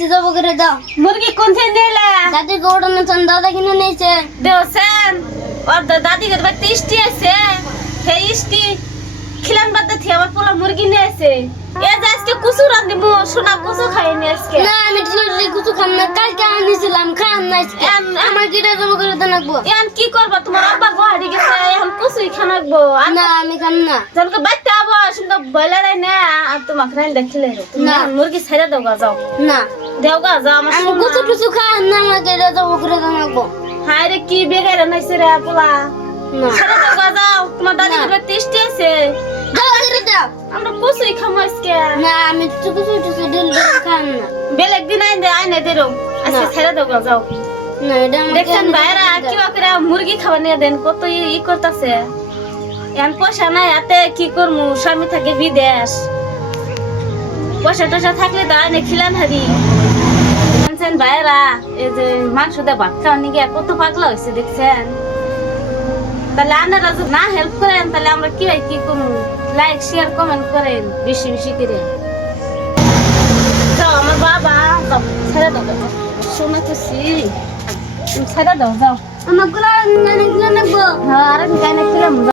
নিচে যাবো করে দাও। মুরগি কোন থেকে নিলে দাদি গৌড় নেছেন, দাদা কিনে নিয়েছে। দেওছেন ওর দাদি ঘর বাড়িতে ইষ্টি আছে, সেই ইষ্টি খিলান বাদ দিয়ে আমার পোলা মুরগি নিয়ে আছে। এ যে আজকে কুচু রান্ধি মু সোনা কুচু খাই নি আজকে। না আমি টিলি কিছু খাম না, কালকে আনিছিলাম, খান না আজকে। আমার কিটা যাবো করে দেনাকবো। এখন কি করবা, তোমার আব্বা গোহারি গেছে, এখন কুচুই খানাকবো। না আমি খাম না। তোমাকে বাইতে আবো শুনতো বয়লার না, আর তোমাকে রাইন দেখিলে না। মুরগি ছেড়ে দাও গা, যাও না দেও গা, যাও আমার আমি সোনা। কিছু কিছু খান না, আমার কিটা যাবো করে দেনাকবো। হায় রে কি বেগাইরা নাইছে রে পোলা, না ছেড়ে দাও গা, যাও তোমার দাদি ঘর বাড়িতে ইষ্টি আছে। দাও করে দাও। আমরা কুচুই খামো আজকে। না আমি কিছু কিছু দিল খান না। বেলেগ দিন আইনে দেরো, আজকে ছেড়ে দাও গা, যাও। না এটা আমাকে দেখছেন ভাইরা কিবা করে মুরগি খাওয়া নিয়ে দেন, কত ই করতেছে। এখন পয়সা নাই হাতে, কি করবো, স্বামী থাকে বিদেশ, পয়সা টয়সা থাকলে তো আইনে খিলান হারি। দেখছেন ভাইরা এই যে মাংস দিয়ে ভাত খাওয়া নিয়ে কত পাগলা হয়েছে, দেখছেন। তাহলে আপনারা যদি না হেল্প করেন তাহলে আমরা কি হয় কি করবো। লাইক শেয়ার কমেন্ট করেন বেশি বেশি করে। যাও আমার বাবা, যাও ছেড়ে দাও, শোনা খুশি ছেড়ে দাও, যাও। আমার গুলা না নিলে নেবো। হ্যাঁ, আর আমি গায়ে খেলাম।